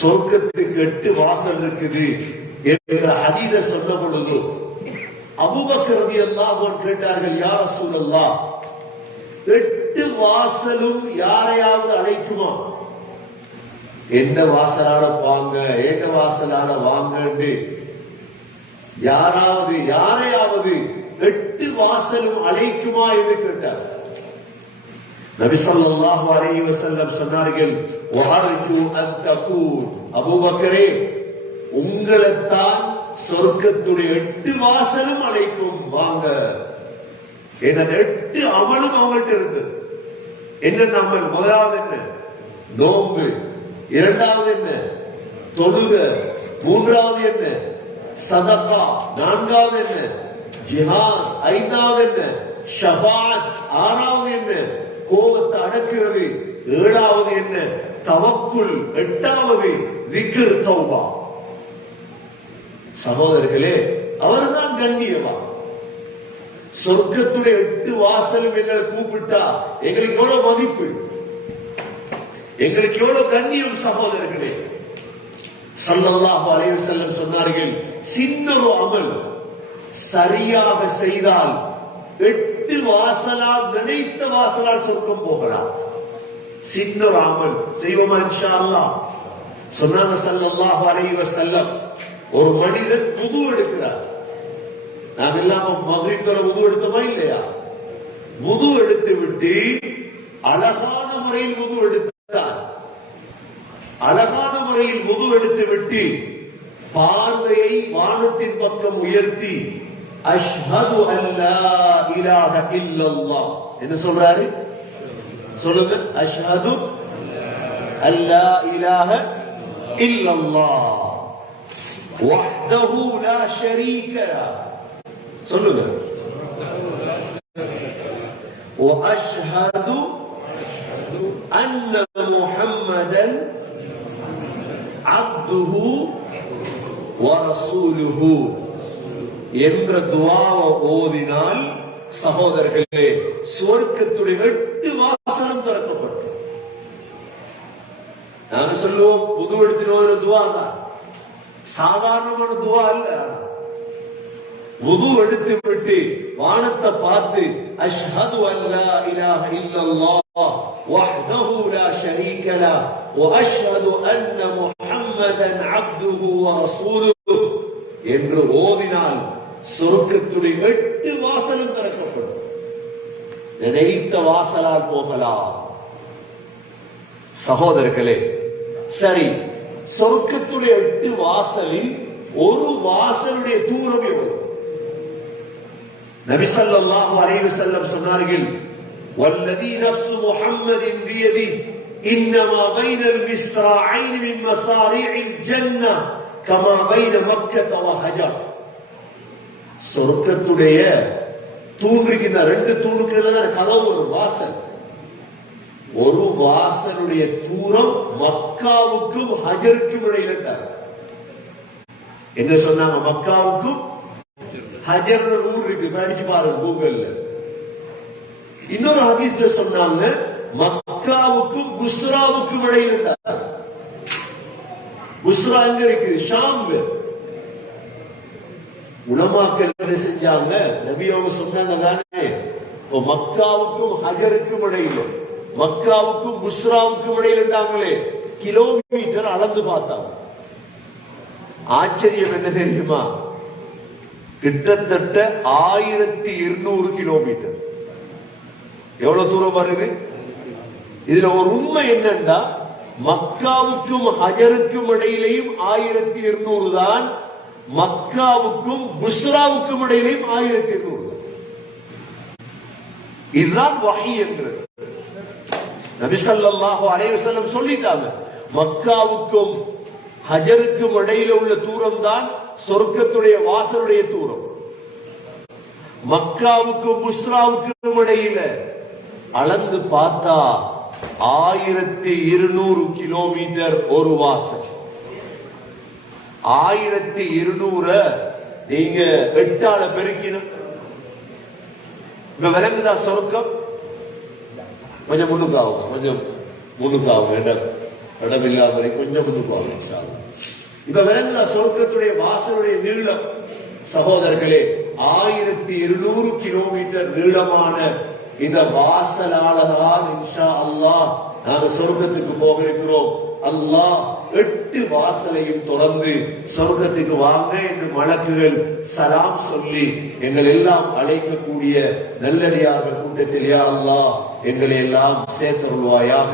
சொர்க்கத்துக்கு எட்டு வாசல் இருக்குது என்ற அதீத சொன்ன பொழுது அபுபக்கரதி எல்லாம் கேட்டார்கள் யார சொல்லலாம் எட்டு வாசலும் யாரையாவது அழைக்குமா? என்ன வாசலால வாங்க ஏக வாசலால வாங்கன்னு யாராவது யாரையாவது எட்டு வாசலும் அழைக்குமா? என்று கேட்டார். நபி ஸல்லல்லாஹு அலைஹி வஸல்லம் சொன்னார்கள் வஅர்ஜு அன் தகூன். அபூபக்கரே உங்களைத்தான் சொர்க்கத்துடைய எட்டு வாசலும் அழைக்கும். வாங்க. எனது எட்டு அமலும் அவங்கள்ட்ட இருக்கு என்ன நம்ம முதலாவது என்ன? நோம்பு இரண்டாவது என்ன? தொழுக. மூன்றாவது என்ன? சதபா நான்காவது என்ன? ஜிஹாஸ் ஐந்தாவது என்ன? ஷபாத் ஆறாவது என்ன? கோபத்தை அடக்கிறது. ஏழாவது என்ன? தவக்குள் எட்டாவது விக்ர் தௌபா. சகோதரர்களே அவர்தான் கண்ணியமா? சொர்க்கத்துடைய எட்டு வாசலும் எங்களை கூப்பிட்டா எங்களுக்கு எவ்வளவு மதிப்பு? எங்களுக்கு எவ்வளவு கண்ணியம் சகோதரர்களே? சல்லல்லாஹு அலைவு செல்லம் சொன்னார்கள் சின்ன ஒரு அமல் சரியாக செய்தால் எட்டு வாசலால் நினைத்த வாசலால் சொர்க்கம் போகலாம் சின்ன ராமன் அமல் செய்வோமா இன்ஷா அல்லாஹ் சொன்னாங்க ஒரு மனிதன் புது எடுக்கிறார் நாம் இல்லாம மகிழ்த்தோட முது எடுத்தோமா இல்லையா முது எடுத்து விட்டு அழகான முறையில் முது எடுத்தார் அழகான முறையில் முது எடுத்து விட்டு பார்வையை வானத்தின் பக்கம் உயர்த்தி அஷ்ஹது அல்லா இலாஹ இல்லல்லாஹ் என்ன சொல்றாரு சொல்லுங்க அஷ்ஹது அல்லா இலாஹ இல்லல்லாஹ் வஹ்தஹு லா ஷரீக லஹ் சொல்லுங்க وأشهد أن محمدا عبده ورسوله என்ற துவாவை ஓதினால் சகோதரர்களே சுவர்க்கத்துடைய எட்டு வாசனம் திறக்கப்படும். நாங்க சொல்லுவோம் புது எடுத்துட்டு ஒரு துவா தான். சாதாரணமான துவா இல்ல ஆனா உது எடுத்து விட்டு வானத்தை பார்த்து அஷ்ஹது அல்லா இலாஹ இல்லல்லாஹ் வஹ்தஹு லா ஷரீக லா வ அஷ்ஹது அன்ன முஹம்மதன் அப்துஹு வ ரசூலுஹு. என்று ஓதினால் சொர்க்கத்துடைய எட்டு வாசலும் திறக்கப்படும் நினைத்த வாசலால் போகலாம் சகோதரர்களே சரி சொர்க்கத்துடைய எட்டு வாசலில் ஒரு வாசலுடைய தூரம் எவ்வளவு நபி ஸல்லல்லாஹு அலைஹி வஸல்லம் சொன்னார்கள் والذي نفس محمد بيده انما بين المصراعين من مصاريع الجنه كما بين مكه وهجر சொர்க்கத்துடைய தூண்டிருக்கின்ற ரெண்டு தூணுக்கு கதவு ஒரு வாசல். ஒரு வாசலுடைய தூரம் மக்காவுக்கும் ஹஜருக்கும் இடையில என்ன சொன்னாங்க? மக்காவுக்கும் ஹஜர் ஊர் இருக்கு. படிச்சு பாருங்க கூகுள்ல. இன்னொரு ஹதீஸ்ல சொன்னாங்க மக்காவுக்கும் குஸ்ராவுக்கும் இடையில இருந்தார். எங்க இருக்கு? ஷாம்ல. குணமாக்கல் செஞ்சாங்க. நபி அவங்க சொன்னாங்க தானே இப்போ மக்காவுக்கும் ஹஜருக்கும் இடையில மக்காவுக்கும் புஸ்ராவுக்கும் இடையில இருந்தாங்களே கிலோமீட்டர் அளந்து பார்த்தாங்க. ஆச்சரியம் என்ன தெரியுமா? கிட்டத்தட்ட ஆயிரத்தி இருநூறு கிலோமீட்டர் எவ்வளவு தூரம் வருது? இதுல ஒரு உண்மை என்னன்னா மக்காவுக்கும் ஹஜருக்கும் இடையிலையும் ஆயிரத்தி இருநூறு தான் மக்காவுக்கும் புஸ்ராவுக்கும் இடையிலையும் ஆயிரத்தி இருநூறு இதுதான் வகை என்கிறது நபிசல்லாஹு அலைவசல்லம் சொல்லிட்டாங்க மக்காவுக்கும் ஹஜருக்கும் இடையில உள்ள தூரம் தான் சொர்க்கத்துடைய வாசலுடைய தூரம். மக்காவுக்கும் புஸ்ராவுக்கும் இடையில அளந்து பார்த்தா ஆயிரத்தி இருநூறு கிலோமீட்டர் ஒரு வாசல். ஆயிரத்தி இருநூறு நீங்க எட்டால பெருக்கினும். இப்ப விளங்குதா சொர்க்கம்? கொஞ்சம் முன்னுக்காகும் கொஞ்சம் முன்னுக்காவுங்க இடம் இடம் கொஞ்சம் வரை கொஞ்சம் அல்லாஹ். இப்ப விளங்குதா சொர்க்கத்துடைய வாசலுடைய நீளம்? சகோதரர்களே ஆயிரத்தி இருநூறு கிலோமீட்டர் நீளமான இந்த வாசலாளதான் இன்ஷா அல்லாஹ் நாங்க சொர்க்கத்துக்கு போக இருக்கிறோம் அல்லாஹ் எட்டு வாசலையும் தொடர்ந்து சொர்க்கத்துக்கு வாங்க என்று மலக்குகள் சலாம் சொல்லி எங்கள் எல்லாம் அழைக்கக்கூடிய நல்லடியார்கள் கூட்டத்தில் யா அல்லாஹ் எங்களை எல்லாம் சேர்த்தருள்வாயாக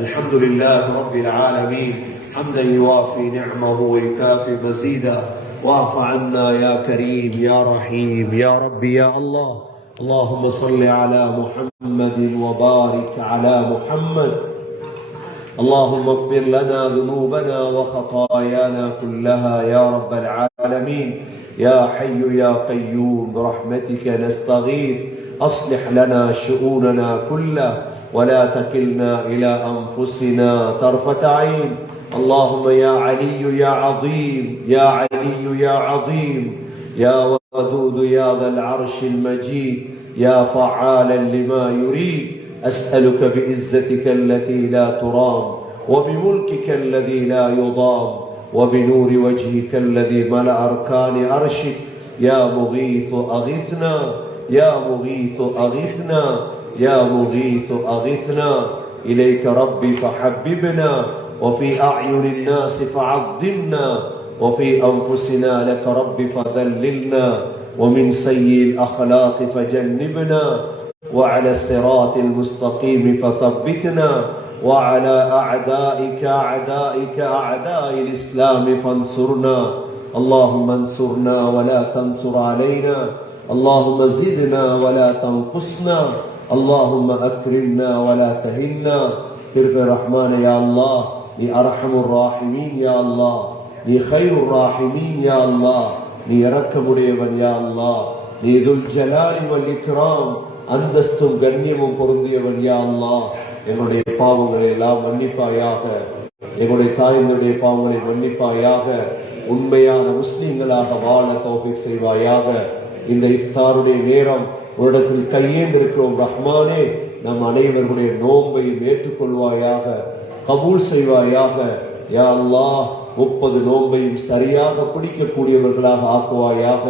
அல்ஹம்துலில்லாஹி ரப்பில் ஆலமீன் حمدا يوافي نعمه ويكافي مزيدا واعف عنا يا كريم يا رحيم يا ربي يا الله اللهم صل على محمد وبارك على محمد اللهم اغفر لنا ذنوبنا وخطايانا كلها يا رب العالمين. يا حي يا قيوم برحمتك نستغيث. أصلح لنا شؤوننا كلها ولا تكلنا إلى أنفسنا طرفة عين. اللهم يا علي يا عظيم يا علي يا عظيم. يا ودود يا ذا العرش المجيد يا فعالا لما يريد. أسألك بعزتك التي لا ترام وبملكك الذي لا يضام وبنور وجهك الذي ملأ أركان عرشك. يا مغيث اغثنا يا مغيث اغثنا يا مغيث اغثنا إليك ربي فحببنا وفي أعين الناس فعظمنا وفي أنفسنا لك رب فذللنا ومن سيء الأخلاق فجنبنا. وعلى الصراط المستقيم فثبتنا وعلى أعدائك أعدائك أعداء الإسلام فانصرنا. اللهم انصرنا ولا تنصر علينا. اللهم زدنا ولا تنقصنا. اللهم أكرمنا ولا تهنا. برب الرحمن يا الله يا أرحم الراحمين يا الله يا خير الراحمين يا الله يا ركب يا الله يا ذو الجلال والإكرام அந்தஸ்தும் கண்ணியமும் பொருந்தியவன் யா என்னுடைய எங்களுடைய பாவங்களை எல்லாம் மன்னிப்பாயாக. எங்களுடைய தாய்ந்தருடைய பாவங்களை மன்னிப்பாயாக. உண்மையான முஸ்லீம்களாக வாழ தௌஃபீக் செய்வாயாக. இந்த இஃப்தாருடைய நேரம் உன்னிடத்தில் கையேந்திருக்கிறோம் ரஹ்மானே. நம் அனைவர்களுடைய நோன்பையும் ஏற்றுக்கொள்வாயாக. கபூல் செய்வாயாக. யா அல்லாஹ் முப்பது நோன்பையும் சரியாக பிடிக்கக்கூடியவர்களாக ஆக்குவாயாக.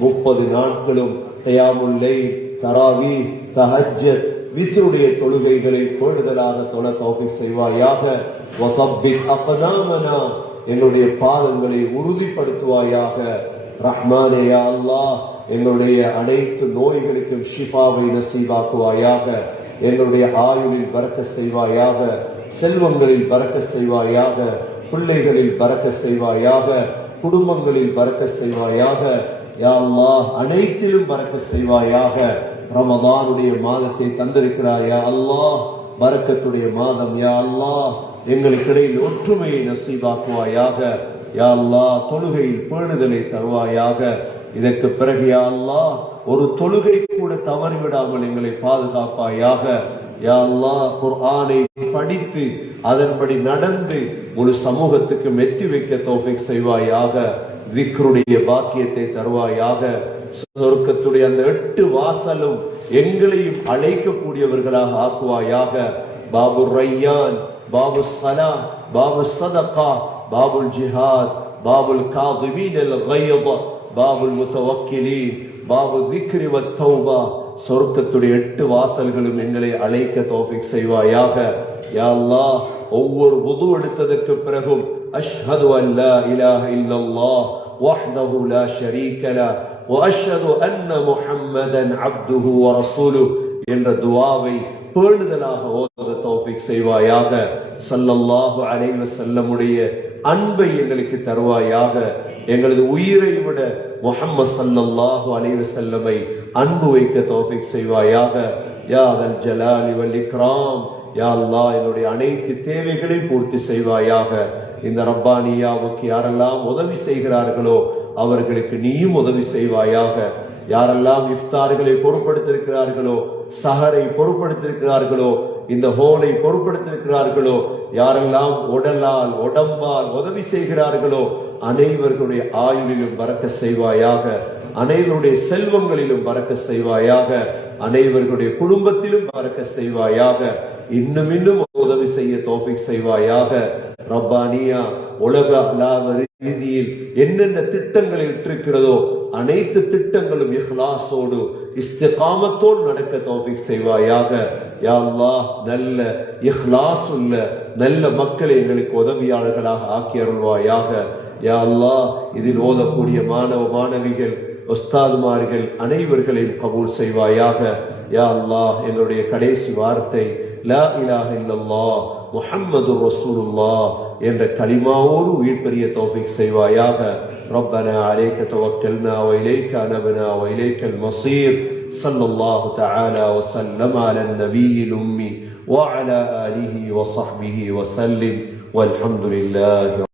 முப்பது நாட்களும் தயாமுல்லை தராவி தஹஜ் வித்ருடைய தொழுகைகளை கூடுதலாக தொழ தௌஃபீக் செய்வாயாக. வசப்பிக் அக்தாமனா எங்களுடைய பாதங்களை உறுதிப்படுத்துவாயாக. ரஹ்மானேயா அல்லாஹ் எங்களுடைய அனைத்து நோய்களுக்கும் ஷிஃபாவை நசீவாக்குவாயாக. எங்களுடைய ஆயுளில் பறக்க செய்வாயாக. செல்வங்களில் பறக்க செய்வாயாக. பிள்ளைகளில் பறக்க செய்வாயாக. குடும்பங்களில் பறக்க செய்வாயாக. யா அல்லாஹ் அனைத்திலும் பறக்க செய்வாயாக. ரமதானுடைய மாதத்தை தந்திருக்கிறாயா அல்லாஹ் பரக்கத்துடைய மாதம். யா அல்லாஹ் எங்களுக்கிடையில் ஒற்றுமையை நசீபாக்குவாயாக. யா அல்லாஹ் தொழுகையில் பேணுதலை தருவாயாக. இதற்கு பிறகு யா அல்லாஹ் ஒரு தொழுகை கூட தவறிவிடாமல் எங்களை பாதுகாப்பாயாக. யா அல்லாஹ் குர்ஆனை படித்து அதன்படி நடந்து ஒரு சமூகத்துக்கு மெத்தி வைக்க தோஃபிக் செய்வாயாக. விக்ருடைய பாக்கியத்தை தருவாயாக. சொர்க்கத்துடைய அந்த எட்டு வாசலும் எங்களையும் அழைக்கக்கூடியவர்களாக ஆக்குவாயாக. பாபு ரையான் பாபு சனா பாபு சதகா பாபுல் ஜிஹாத் பாபுல் காதிமீன் அல் பாபுல் முத்தவக்கிலி பாபு திக்ரி வத்தௌபா சொர்க்கத்துடைய எட்டு வாசல்களும் எங்களை அழைக்க தோஃபிக் செய்வாயாக. யாழ்லா ஒவ்வொரு புது எடுத்ததற்கு பிறகும் அஷ்ஹது அல்லா இலாஹ இல்லல்லாஹ் வஹ்தஹு லா ஷரீக லா واشهد ان محمدا عبده ورسوله என்ற துவாவை பேணுதலாக ஓத தௌஃபிக் செய்வாயாக ஸல்லல்லாஹு அலைஹி வஸல்லமுடைய அன்பை எங்களுக்கு தருவாயாக எங்களது உயிரை விட முஹம்மது ஸல்லல்லாஹு அலைஹி வஸல்லமை அன்பு வைக்க தௌஃபிக் செய்வாயாக யா தல் ஜலாலி வல் இக்ராம் யா அல்லாஹ் என்னுடைய அனைத்து தேவைகளையும் பூர்த்தி செய்வாயாக இந்த ரப்பானியாவுக்கு யாரெல்லாம் உதவி செய்கிறார்களோ அவர்களுக்கு நீயும் உதவி செய்வாயாக. யாரெல்லாம் இஃப்தார்களை பொருட்படுத்திருக்கிறார்களோ சஹரை பொருட்படுத்திருக்கிறார்களோ இந்த ஹோலை பொருட்படுத்திருக்கிறார்களோ யாரெல்லாம் உடலால் உடம்பால் உதவி செய்கிறார்களோ அனைவர்களுடைய ஆயுளிலும் பறக்க செய்வாயாக. அனைவருடைய செல்வங்களிலும் பறக்க செய்வாயாக. அனைவர்களுடைய குடும்பத்திலும் பறக்க செய்வாயாக. இன்னும் இன்னும் உதவி உதவி செய்ய தோஃபிக் செய்வாயாக. ரப்பானியா உலக அலாவ ரீதியில் என்னென்ன திட்டங்கள் இட்டிருக்கிறதோ அனைத்து திட்டங்களும் இஹ்லாசோடு இஸ்திகாமத்தோடு நடக்க தோபிக் செய்வாயாக. யா அல்லாஹ் நல்ல இஹ்லாஸ் உள்ள நல்ல மக்களை எங்களுக்கு உதவியாளர்களாக ஆக்கி அருள்வாயாக. யா அல்லாஹ் இதில் ஓதக்கூடிய மாணவ மாணவிகள் உஸ்தாதுமார்கள் அனைவர்களையும் கபூல் செய்வாயாக. யா அல்லாஹ் என்னுடைய கடைசி வார்த்தை லா இலாஹ இல்லல்லாஹ் முஹம்மது ரசூலுல்லாஹ் என்ற கலிமாவோடு உயிர் பெரிய தௌஃபீக் செய்வாயாக ربنا عليك توكلنا وإليك أنبنا وإليك المصير صلى الله تعالى وسلم على النبي الأمي وعلى آله وصحبه وسلم والحمد لله